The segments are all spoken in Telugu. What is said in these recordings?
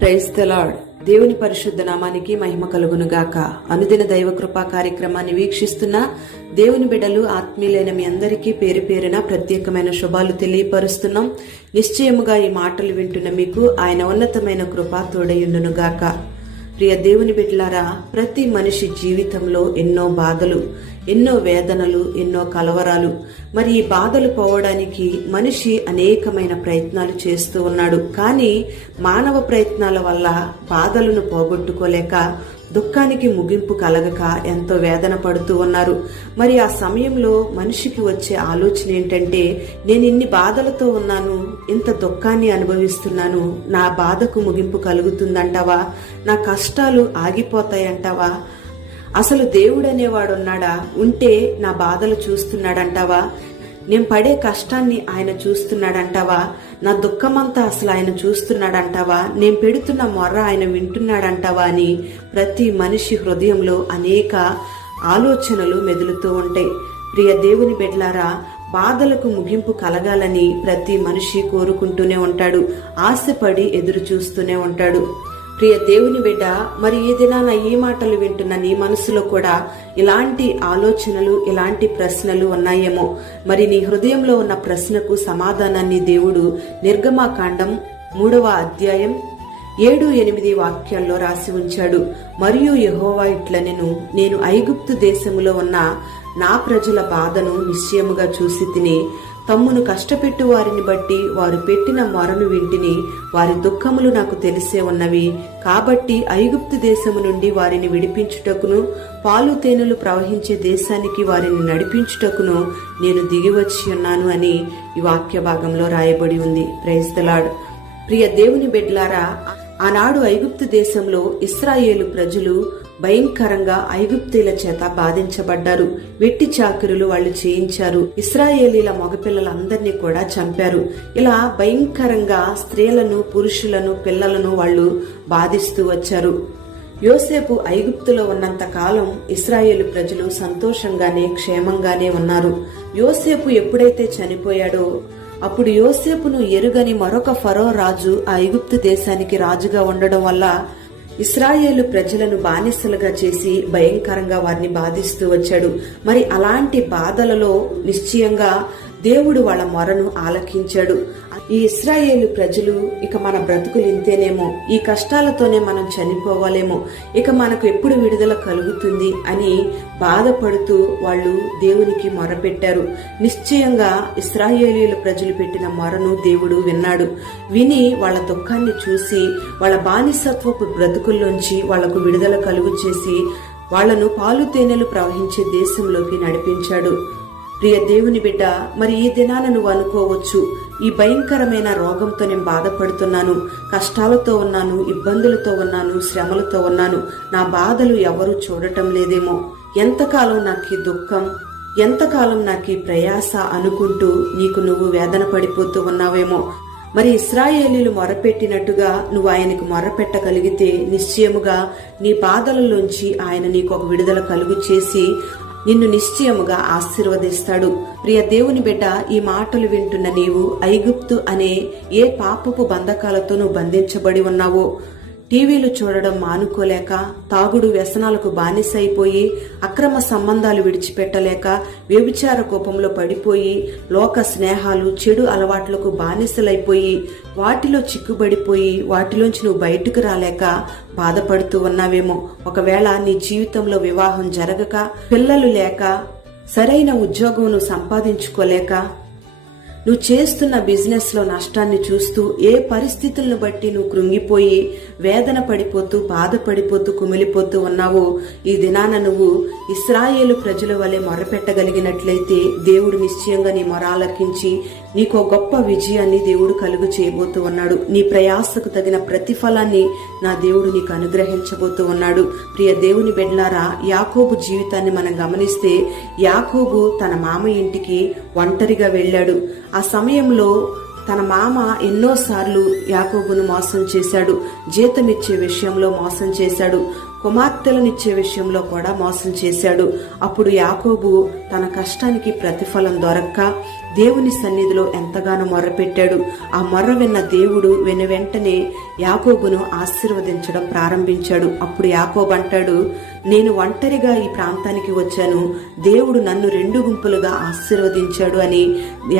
Praise the lord. దేవుని పరిశుద్ధ నామానికి మహిమ కలుగును గాక. అనుదిన దైవ కృపా కార్యక్రమాన్ని వీక్షిస్తున్న దేవుని బిడ్డలు, ఆత్మీయులైన మీ అందరికీ పేరు పేరున ప్రత్యేకమైన శుభాలు తెలియపరుస్తున్నాం. నిశ్చయముగా ఈ మాటలు వింటున్న మీకు ఆయన ఉన్నతమైన కృప తోడయుండును గాక. ప్రియ దేవుని బిడ్డలారా, ప్రతి మనిషి జీవితంలో ఎన్నో బాధలు, ఎన్నో వేదనలు, ఎన్నో కలవరాలు. మరి ఈ బాధలు పోవడానికి మనిషి అనేకమైన ప్రయత్నాలు చేస్తూ ఉన్నాడు. కానీ మానవ ప్రయత్నాల వల్ల బాధలను పోగొట్టుకోలేక, దుఃఖానికి ముగింపు కలగక ఎంతో వేదన పడుతూ ఉన్నారు. మరి ఆ సమయంలో మనిషికి వచ్చే ఆలోచన ఏంటంటే, నేను ఇన్ని బాధలతో ఉన్నాను, ఇంత దుఃఖాన్ని అనుభవిస్తున్నాను, నా బాధకు ముగింపు కలుగుతుందంటావా? నా కష్టాలు ఆగిపోతాయంటావా? అసలు దేవుడు అనేవాడు ఉన్నాడా? ఉంటే నా బాధలు చూస్తున్నాడంటావా? నేను పడే కష్టాన్ని ఆయన చూస్తున్నాడంటావా? నా దుఃఖమంతా అసలు ఆయన చూస్తున్నాడంటావా? నేను పెడుతున్న మొర్ర ఆయన వింటున్నాడంటావా అని ప్రతి మనిషి హృదయంలో అనేక ఆలోచనలు మెదులుతూ ఉంటాయి. ప్రియ దేవుని బిడ్డలారా, బాధలకు ముగింపు కలగాలని ప్రతి మనిషి కోరుకుంటూనే ఉంటాడు, ఆశపడి ఎదురు చూస్తూనే ఉంటాడు. ప్రియ దేవుని బిడ్డ, మరి ఈ దినాన ఈ మాటలు వింటున్న నీ మనసులో కూడా ఇలాంటి ఆలోచనలు, ఇలాంటి ప్రశ్నలు ఉన్నాయేమో. మరి నీ హృదయంలో ఉన్న ప్రశ్నకు సమాధానాన్ని దేవుడు నిర్గమాకాండం 3వ అధ్యాయం 7-8 వాక్యాల్లో రాసి ఉంచాడు. మరియు యెహోవా ఇట్లనెను, నేను ఐగుప్తు దేశములో ఉన్న నా ప్రజల బాధను నిశ్చయముగా చూసి తిని, తమ్మును కష్టపెట్టు వారిని బట్టి వారు పెట్టిన మొరను వింటిని, వారి దుఃఖములు నాకు తెలిసే ఉన్నవి. కాబట్టి ఐగుప్తు దేశము నుండి వారిని విడిపించుటకును, పాలు తేనెలు ప్రవహించే దేశానికి వారిని నడిపించుటకును నేను దిగివచ్చి ఉన్నాను అని ఈ వాక్య భాగంలో రాయబడి ఉంది. Praise the lord. ప్రియ దేవుని బిడ్డలారా, ఆనాడు ఐగుప్తు దేశంలో ఇశ్రాయేలు ప్రజలు భయంకరంగా ఐగుప్తీల చేత బాధించబడ్డారు. వెట్టి చాకిరులు వాళ్ళు చేయించారు. ఇశ్రాయేలీల మగపిల్లలందరినీ కూడా చంపారు. ఇలా భయంకరంగా స్త్రీలను, పురుషులను, పిల్లలను వాళ్ళు బాధిస్తూ వచ్చారు. యోసేపు ఐగుప్తులో ఉన్నంత కాలం ఇశ్రాయేలు ప్రజలు సంతోషంగానే, క్షేమంగానే ఉన్నారు. యోసేపు ఎప్పుడైతే చనిపోయాడో అప్పుడు యోసేపును ఎరుగని మరొక ఫరో రాజు ఆ ఐగుప్తు దేశానికి రాజుగా ఉండడం వల్ల ఇశ్రాయేలు ప్రజలను బానిసలుగా చేసి భయంకరంగా వారిని బాధిస్తూ వచ్చాడు. మరి అలాంటి బాధలలో నిశ్చయంగా దేవుడు వాళ్ళ మొరను ఆలకించాడు. ఈ ఇశ్రాయేలు ప్రజలు, ఇక మన బ్రతుకులు ఇంతేనేమో, ఈ కష్టాలతోనే మనం చనిపోవాలేమో, ఇక మనకు ఎప్పుడు విడుదల కలుగుతుంది అని బాధపడుతూ వాళ్ళు దేవునికి మొరపెట్టారు. నిశ్చయంగా ఇశ్రాయేలీయుల ప్రజలు పెట్టిన మొరను దేవుడు విన్నాడు. విని వాళ్ళ దుఃఖాన్ని చూసి వాళ్ళ బానిసత్వపు బ్రతుకుల్లోంచి వాళ్లకు విడుదల కలుగు చేసి వాళ్లను పాలు తేనెలు ప్రవహించే దేశంలోకి నడిపించాడు. ప్రియ దేవుని బిడ్డ, మరి ఈ దినాన నువ్వు అనుకోవచ్చు, ఈ భయంకరమైన రోగంతో నేను బాధపడుతున్నాను, కష్టాలతో ఉన్నాను, ఇబ్బందులతో ఉన్నాను, శ్రమలతో ఉన్నాను, నా బాధలు ఎవరూ చూడటం లేదేమో, ఎంతకాలం నాకు ఈ దుఃఖం, ఎంతకాలం నాకు ఈ ప్రయాస అనుకుంటూ నీకు నువ్వు వేదన పడిపోతూ ఉన్నావేమో. మరి ఇశ్రాయేలీలు మొరపెట్టినట్టుగా నువ్వు ఆయనకు మొరపెట్టగలిగితే నిశ్చయముగా నీ బాధలలోంచి ఆయన నీకు ఒక విడుదల కలుగు చేసి నిన్ను నిశ్చయముగా ఆశీర్వదిస్తాడు. ప్రియ దేవుని బిడ్డ, ఈ మాటలు వింటున్న నీవు ఐగుప్తు అనే ఏ పాపపు బంధకాలతో నువ్వు బంధించబడి ఉన్నావో, టీవీలు చూడడం మానుకోలేక, తాగుడు వ్యసనాలకు బానిసైపోయి, అక్రమ సంబంధాలు విడిచిపెట్టలేక, వ్యభిచార కోపంలో పడిపోయి, లోక స్నేహాలు, చెడు అలవాట్లకు బానిసలైపోయి, వాటిలో చిక్కుబడిపోయి, వాటిలోంచి నువ్వు బయటకు రాలేక బాధపడుతూ ఉన్నావేమో. ఒకవేళ నీ జీవితంలో వివాహం జరగక, పిల్లలు లేక, సరైన ఉద్యోగం నువ్వు సంపాదించుకోలేక, నువ్వు చేస్తున్న బిజినెస్ లో నష్టాన్ని చూస్తూ, ఏ పరిస్థితులను బట్టి నువ్వు కృంగిపోయి వేదన పడిపోతూ, బాధపడిపోతూ, కుమిలిపోతూ ఉన్నావో, ఈ దినాన నువ్వు ఇశ్రాయేలు ప్రజల వలె మొరపెట్టగలిగినట్లయితే దేవుడు నిశ్చయంగా నీ మొర ఆలకించి నీకో గొప్ప విజయాన్ని దేవుడు కలుగు చేయబోతూ ఉన్నాడు. నీ ప్రయాసకు తగిన ప్రతిఫలాన్ని నా దేవుడు నీకు అనుగ్రహించబోతూ ఉన్నాడు. ప్రియ దేవుని బిడ్డలారా, యాకోబు జీవితాన్ని మనం గమనిస్తే, యాకోబు తన మామ ఇంటికి ఒంటరిగా వెళ్ళాడు. ఆ సమయంలో తన మామ ఎన్నోసార్లు యాకోబును మోసం చేశాడు. జీతమిచ్చే విషయంలో మోసం చేశాడు, కుమార్తెలనిచ్చే విషయంలో కూడా మోసం చేశాడు. అప్పుడు యాకోబు తన కష్టానికి ప్రతిఫలం దొరక్క దేవుని సన్నిధిలో ఎంతగానో మొర్రపెట్టాడు. ఆ మొర్ర విన్న దేవుడు వెంటనే యాకోబును ఆశీర్వదించడం ప్రారంభించాడు. అప్పుడు యాకోబు అంటాడు, నేను ఒంటరిగా ఈ ప్రాంతానికి వచ్చాను, దేవుడు నన్ను 2 గుంపులుగా ఆశీర్వదించాడు అని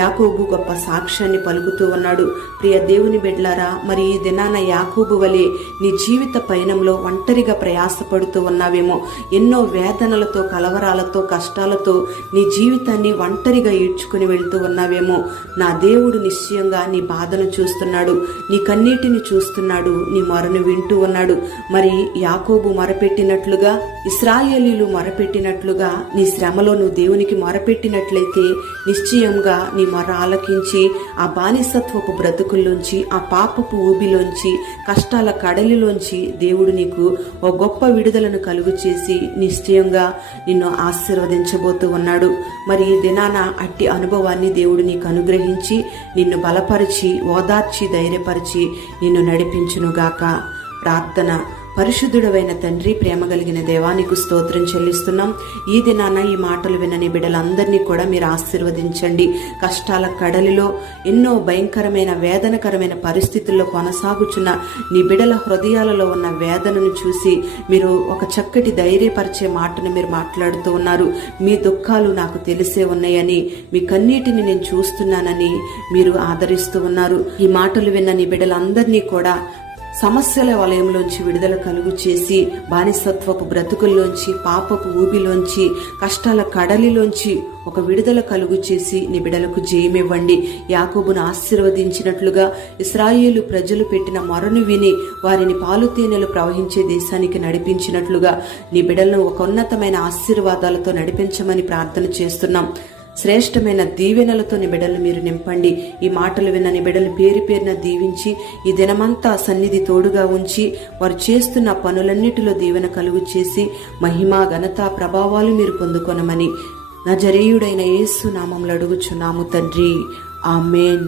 యాకోబు గొప్ప సాక్ష్యాన్ని పలుకుతూ ఉన్నాడు. ప్రియ దేవుని బిడ్డలారా, మరి ఈ దినాన యాకోబు వలె నీ జీవిత పయనంలో ఒంటరిగా ప్రయాసపడుతూ ఉన్నావేమో. ఎన్నో వేదనలతో, కలవరాలతో, కష్టాలతో నీ జీవితాన్ని ఒంటరిగా ఈడ్చుకుని వెళ్తూ ఉన్నావేమో. నా దేవుడు నిశ్చయంగా నీ బాధను చూస్తున్నాడు, నీ కన్నీటిని చూస్తున్నాడు, నీ మొరను వింటూ ఉన్నాడు. మరి యాకోబు మొరపెట్టినట్లుగా, ఇశ్రాయేలీలు మొరపెట్టినట్లుగా నీ శ్రమలో నువ్వు దేవునికి మొరపెట్టినట్లయితే నిశ్చయంగా నీ మొర ఆలకించి ఆ బానిసత్వపు బ్రతుకుల్లోంచి, ఆ పాపపు ఊబిలోంచి, కష్టాల కడలిలోంచి దేవుడు నీకు ఓ గొప్ప విడుదలను కలుగు చేసి నిశ్చయంగా నిన్ను ఆశీర్వదించబోతూ ఉన్నాడు. మరి ఈ దినాన అట్టి అనుభవాన్ని దేవుడు నీకు అనుగ్రహించి నిన్ను బలపరిచి, ఓదార్చి, ధైర్యపరిచి నిన్ను నడిపించునుగాక. ప్రార్థన. పరిశుద్ధుడవైన తండ్రి, ప్రేమ కలిగిన దేవా, నీకు స్తోత్రం చెల్లిస్తున్నాం. ఈ దినాన ఈ మాటలు వినని బిడ్డలందరినీ కూడా మీరు ఆశీర్వదించండి. కష్టాల కడలిలో, ఎన్నో భయంకరమైన వేదనకరమైన పరిస్థితుల్లో కొనసాగుచున్న నీ బిడ్డల హృదయాలలో ఉన్న వేదనను చూసి మీరు ఒక చక్కటి ధైర్యపరిచే మాటను మీరు మాట్లాడుతూ ఉన్నారు. మీ దుఃఖాలు నాకు తెలిసే ఉన్నాయని, మీ కన్నీటిని నేను చూస్తున్నానని మీరు ఆదరిస్తూ ఉన్నారు. ఈ మాటలు విన్న నీ బిడ్డలందరినీ కూడా సమస్యల వలయంలోంచి విడుదల కలుగు చేసి, బానిసత్వపు బ్రతుకుల్లోంచి, పాపపు ఊబిలోంచి, కష్టాల కడలిలోంచి ఒక విడుదల కలుగు చేసి నీ బిడ్డలకు జయమివ్వండి. యాకోబును ఆశీర్వదించినట్లుగా ఇశ్రాయేలు ప్రజలు పెట్టిన మొరను విని వారిని పాలు తేనెలు ప్రవహించే దేశానికి నడిపించినట్లుగా నీ బిడ్డలను ఒక ఉన్నతమైన ఆశీర్వాదాలతో నడిపించమని ప్రార్థన చేస్తున్నాం. శ్రేష్టమైన దీవెనలతో నీ బిడ్డలు మీరు నింపండి. ఈ మాటలు విన్న నీ బిడ్డలు పేరు పేరున దీవించి ఈ దినమంతా సన్నిధి తోడుగా ఉంచి వారు చేస్తున్న పనులన్నిటిలో దీవెన కలుగు చేసి మహిమ, ఘనత, ప్రభావాలు మీరు పొందుకొనమని నజరేయుడైన యేసు నామములో అడుగుచున్నాము తండ్రి. ఆమేన్.